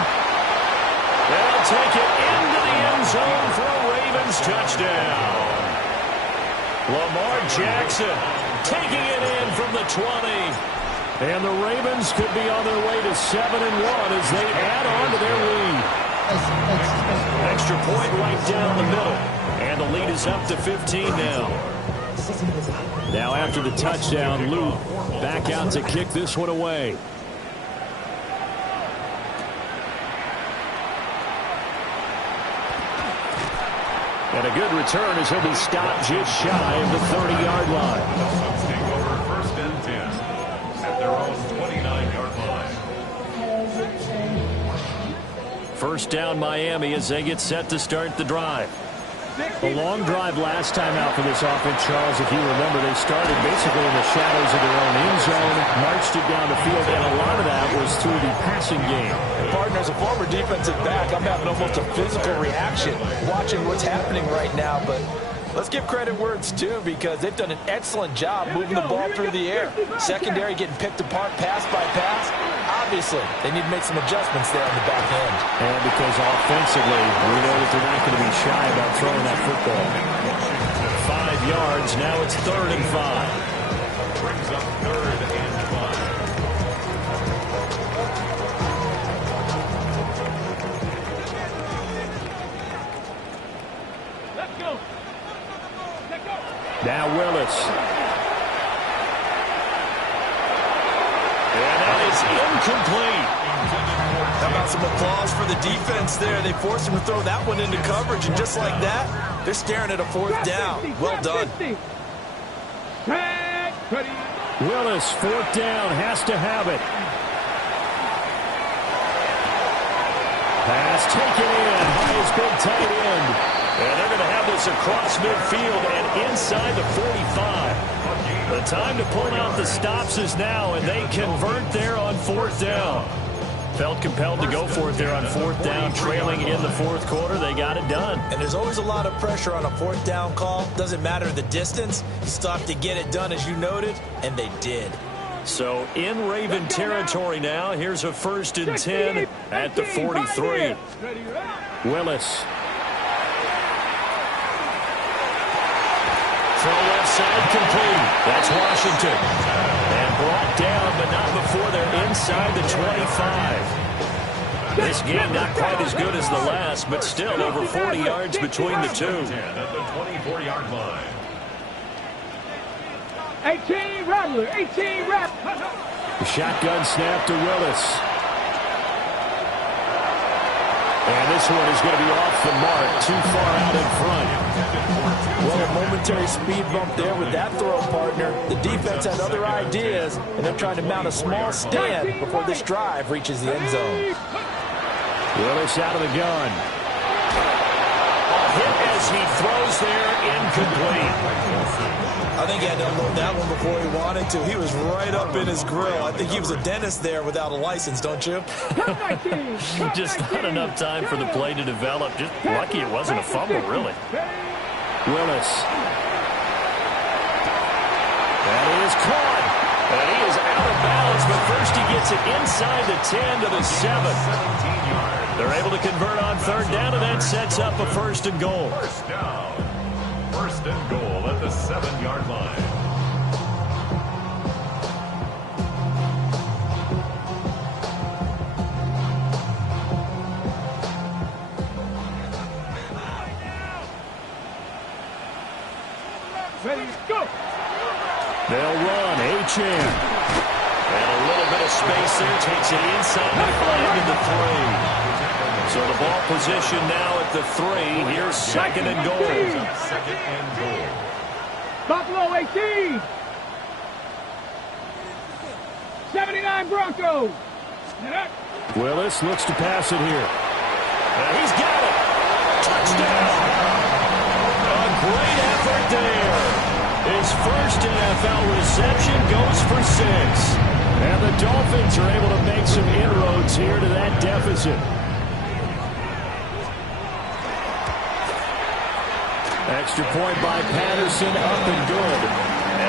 They'll take it into the end zone for a Ravens touchdown. Lamar Jackson taking it in from the 20. And the Ravens could be on their way to 7-1 as they add on to their lead. Extra point right down the middle. And the lead is up to 15 now. Now after the touchdown, Luke back out to kick this one away. And a good return as he'll be stopped just shy of the 30-yard line. Dolphins take over 1st and 10 at their own 29-yard line. 1st down Miami as they get set to start the drive. A long drive last time out for this offense, Charles. If you remember, they started basically in the shadows of their own end zone, marched it down the field, and a lot of that was through the passing game. And partner, as a former defensive back, I'm having almost a physical reaction watching what's happening right now, but let's give credit where it's due because they've done an excellent job moving the ball through the air. Secondary getting picked apart pass by pass. Obviously, they need to make some adjustments there on the back end. And because offensively, we know that they're not going to be shy about throwing that football. 5 yards. Now it's 3rd and 5. Brings up 3rd and 5. Let's go. Let's go. Now Willis. And that is incomplete. How about some applause for the defense there? They forced him to throw that one into coverage, and just like that, they're staring at a 4th down. Well done. Tag, ready. Willis, 4th down, has to have it. Pass taken in by his big tight end. And they're going to have this across midfield and inside the 45. The time to pull out the stops is now, and they convert there on 4th down. Felt compelled to go for it there on 4th down, trailing in the 4th quarter. They got it done. And there's always a lot of pressure on a 4th down call. Doesn't matter the distance. You still have to get it done, as you noted, and they did. So in Raven territory now. Here's a 1st and 10 at the 43. Willis. Throw left side complete. That's Washington. And brought down, but not before they're inside the 25. This game not quite as good as the last, but still over 40 yards between the two. 10 at the 24-yard line. 18 Rattler, 18 Rattler. The shotgun snap to Willis. And this one is going to be off the mark, too far out in front. Well, a momentary speed bump there with that throw, partner. The defense had other ideas, and they're trying to mount a small stand before this drive reaches the end zone. Willis out of the gun. Hit as he throws there, incomplete. I think he had to unload that one before he wanted to. He was right up in his grill. I think he was a dentist there without a license, don't you? Just not enough time for the play to develop. Just lucky it wasn't a fumble, really. Willis. That is caught. And he is out of bounds, but first he gets it inside the 10 to the 7. 17 yards. They're able to convert on 3rd down, and that sets up a 1st and goal. 1st down. 1st and goal at the 7-yard line. Ready, go. They'll run. Achane. And a little bit of space there. Takes it inside the 5 to the 3. So the ball position now at the 3. Here's 2nd and goal. 2nd and goal. Buffalo 18. 79 Broncos. Willis looks to pass it here. And he's got it. Touchdown. A great effort there. His first NFL reception goes for 6. And the Dolphins are able to make some inroads here to that deficit. Extra point by Patterson, up and good.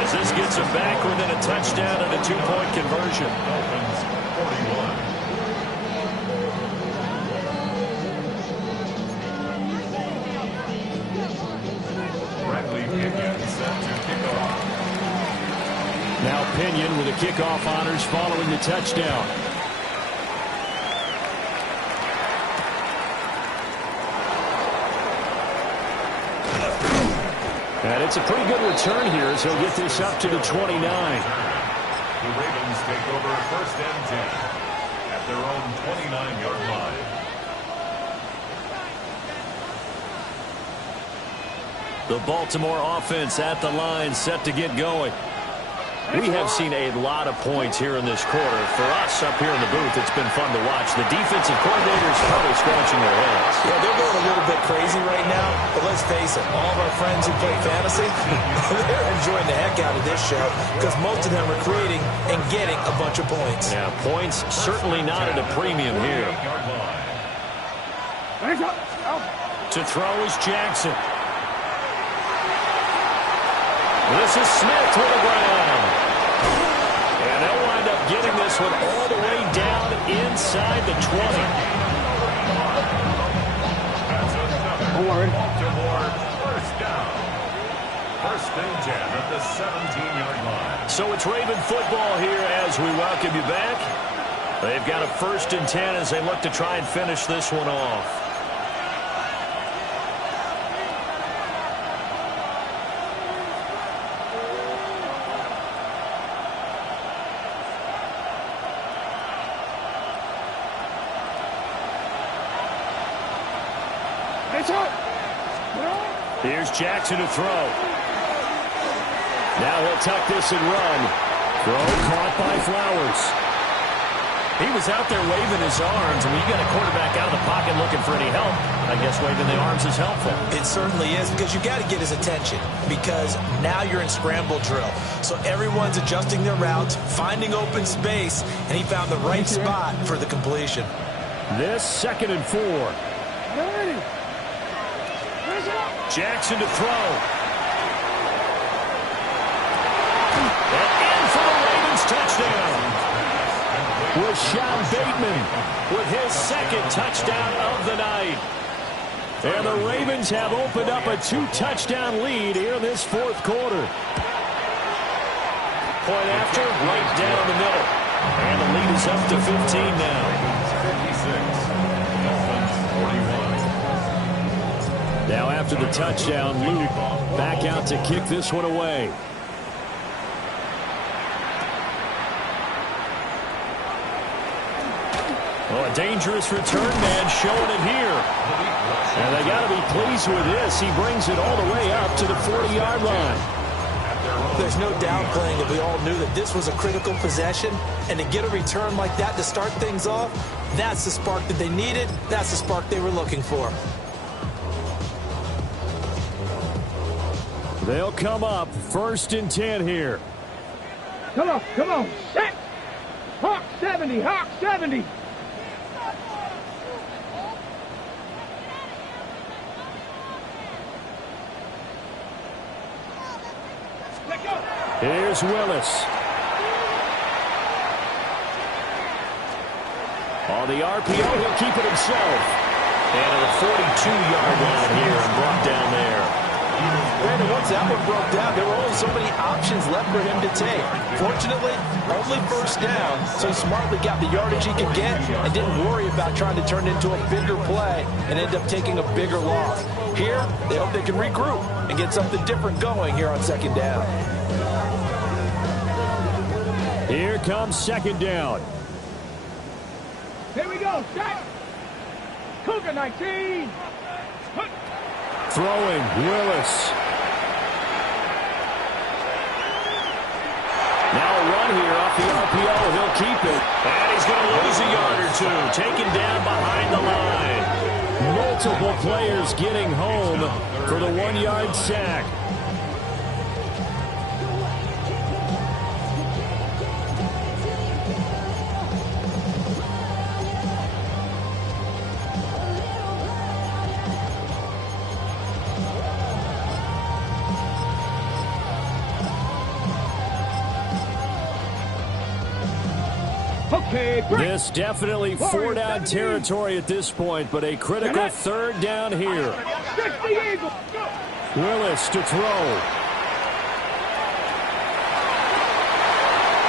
As this gets him back within a touchdown and a 2-point conversion. Dolphins 41. Bradley Pinion set to kick off. Now Pinion with the kickoff honors following the touchdown. And it's a pretty good return here as he'll get this up to the 29. The Ravens take over 1st and 10 at their own 29-yard line. The Baltimore offense at the line, set to get going. We have seen a lot of points here in this quarter. For us up here in the booth, it's been fun to watch. The defensive coordinators probably scratching their heads. Yeah, they're going a little bit crazy right now, but let's face it, all of our friends who play fantasy, they're enjoying the heck out of this show because most of them are creating and getting a bunch of points. Yeah, points certainly not at a premium here. To throw is Jackson. This is Smith with the ground. And they'll wind up getting this one all the way down inside the 20. First down. First and 10 at the 17-yard line. So it's Raven football here as we welcome you back. They've got a 1st and 10 as they look to try and finish this one off. Here's Jackson to throw. Now he'll tuck this and run. Throw caught by Flowers. He was out there waving his arms, and when you got a quarterback out of the pocket looking for any help, I guess waving the arms is helpful. It certainly is, because you got to get his attention, because now you're in scramble drill. So everyone's adjusting their routes, finding open space, and he found the right spot for the completion. This 2nd and 4. Jackson to throw. And in for the Ravens touchdown. Rashawn Bateman with his 2nd touchdown of the night. And the Ravens have opened up a 2-touchdown lead here in this 4th quarter. Point after, right down the middle. And the lead is up to 15 now. 56. Now after the touchdown, Luke back out to kick this one away. Oh, a dangerous return man showing it here. And they got to be pleased with this. He brings it all the way up to the 40-yard line. There's no downplaying that we all knew that this was a critical possession, and to get a return like that to start things off, that's the spark that they needed. That's the spark they were looking for. They'll come up 1st and 10 here. Come on, set. Hawk 70, Hawk 70. Here's Willis. On the RPO, he'll keep it himself. And at the 42-yard line here and brought down there. Brandon, once that one broke down, there were only so many options left for him to take. Fortunately, only 1st down, so he smartly got the yardage he could get and didn't worry about trying to turn it into a bigger play and end up taking a bigger loss. Here, they hope they can regroup and get something different going here on 2nd down. Here comes 2nd down. Here we go, set. Cougar 19. Throwing, Willis. Now a run here off the RPO. He'll keep it. And he's going to lose a yard or two. Taken down behind the line. Multiple players getting home for the 1-yard sack. This definitely 4-down territory at this point, but a critical 3rd down here. Willis to throw.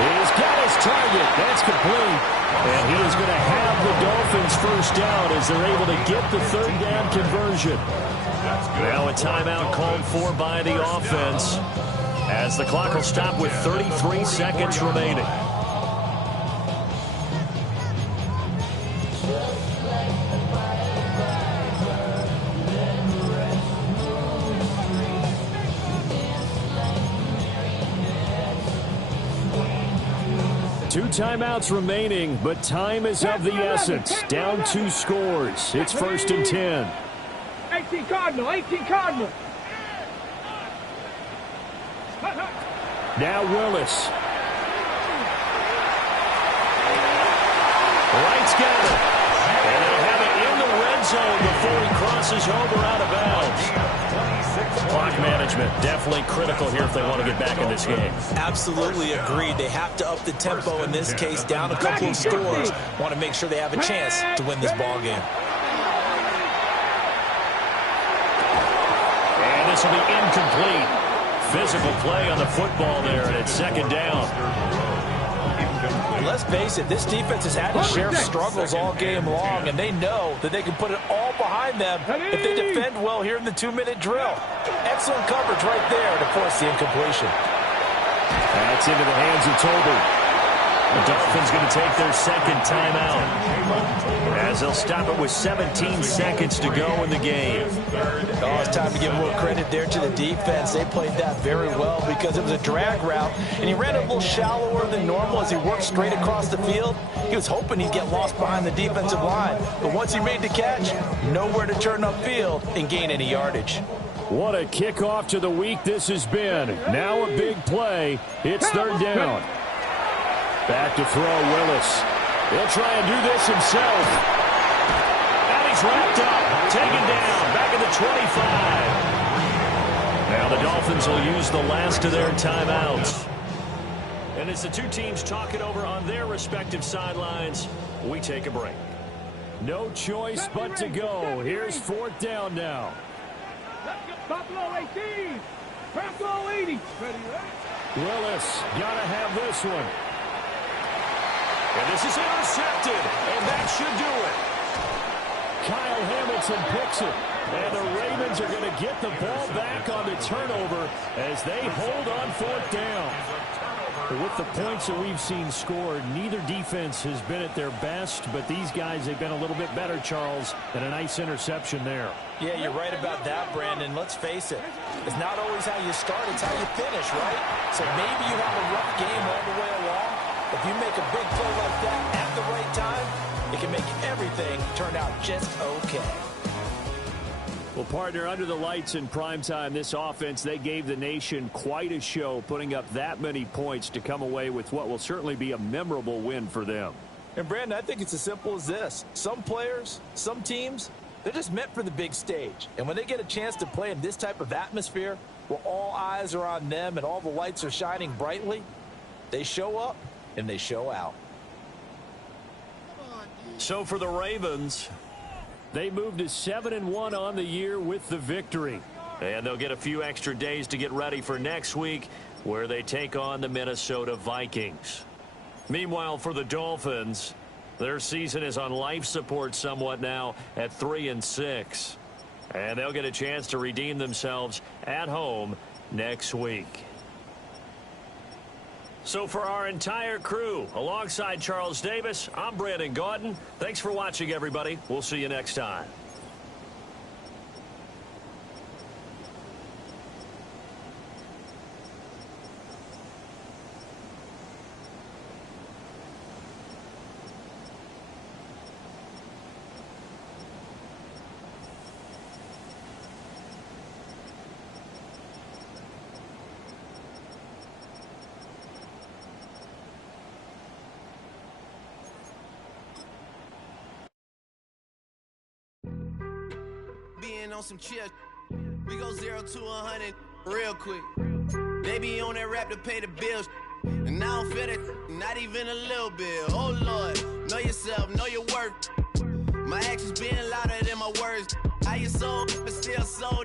He's got his target. That's complete. And he is going to have the Dolphins 1st down as they're able to get the 3rd down conversion. Now a timeout called for by the offense as the clock will stop with 33 seconds remaining. 2 timeouts remaining, but time is of the essence. Down 2 scores. It's 1st and 10. 18 Cardinal, 18 Cardinal. Now Willis. Wright's got it. And they'll have it in the red zone before he crosses over out of bounds. Clock management definitely critical here if they want to get back in this game. Absolutely agreed. They have to up the tempo in this case, down a couple of scores. Want to make sure they have a chance to win this ball game. And this will be incomplete. Physical play on the football there, and it's 2nd down. Let's face it, this defense has had its share of struggles all game long, and they know that they can put it all behind them if they defend well here in the 2-minute drill. Excellent coverage right there to force the incompletion. That's into the hands of Tolbert. The Dolphins going to take their 2nd timeout as they'll stop it with 17 seconds to go in the game. Oh, it's time to give more credit there to the defense. They played that very well because it was a drag route, and he ran a little shallower than normal as he worked straight across the field. He was hoping he'd get lost behind the defensive line, but once he made the catch, nowhere to turn upfield and gain any yardage. What a kickoff to the week this has been. Now a big play. It's 3rd down. Back to throw, Willis. He'll try and do this himself. And he's wrapped up, taken down, back at the 25. Now the Dolphins will use the last of their timeouts. And as the 2 teams talk it over on their respective sidelines, we take a break. No choice but to go. Here's 4th down now. Buffalo 18. Buffalo 80. Willis, gotta have this one. And this is intercepted, and that should do it. Kyle Hamilton picks it, and the Ravens are going to get the ball back on the turnover as they hold on 4th down. With the points that we've seen scored, neither defense has been at their best, but these guys, they've been a little bit better, Charles, and a nice interception there. Yeah, you're right about that, Brandon. Let's face it. It's not always how you start, it's how you finish, right? So maybe you have a rough game all the way along. If you make a big play like that at the right time, it can make everything turn out just okay. Well, partner, under the lights in primetime, this offense, they gave the nation quite a show, putting up that many points to come away with what will certainly be a memorable win for them. And, Brandon, I think it's as simple as this. Some players, some teams, they're just meant for the big stage. And when they get a chance to play in this type of atmosphere, where all eyes are on them and all the lights are shining brightly, they show up and they show out. So for the Ravens, they moved to 7-1 on the year with the victory. and they'll get a few extra days to get ready for next week, where they take on the Minnesota Vikings. Meanwhile, for the Dolphins, their season is on life support somewhat now at 3-6. And they'll get a chance to redeem themselves at home next week. So for our entire crew, alongside Charles Davis, I'm Brandon Gaudin. Thanks for watching, everybody. We'll see you next time. Being on some chill, we go 0 to 100 real quick. They be on that rap to pay the bills, and I don't feel that, not even a little bit. Oh Lord, know yourself, know your worth. My actions being louder than my words. How you sold, but still sold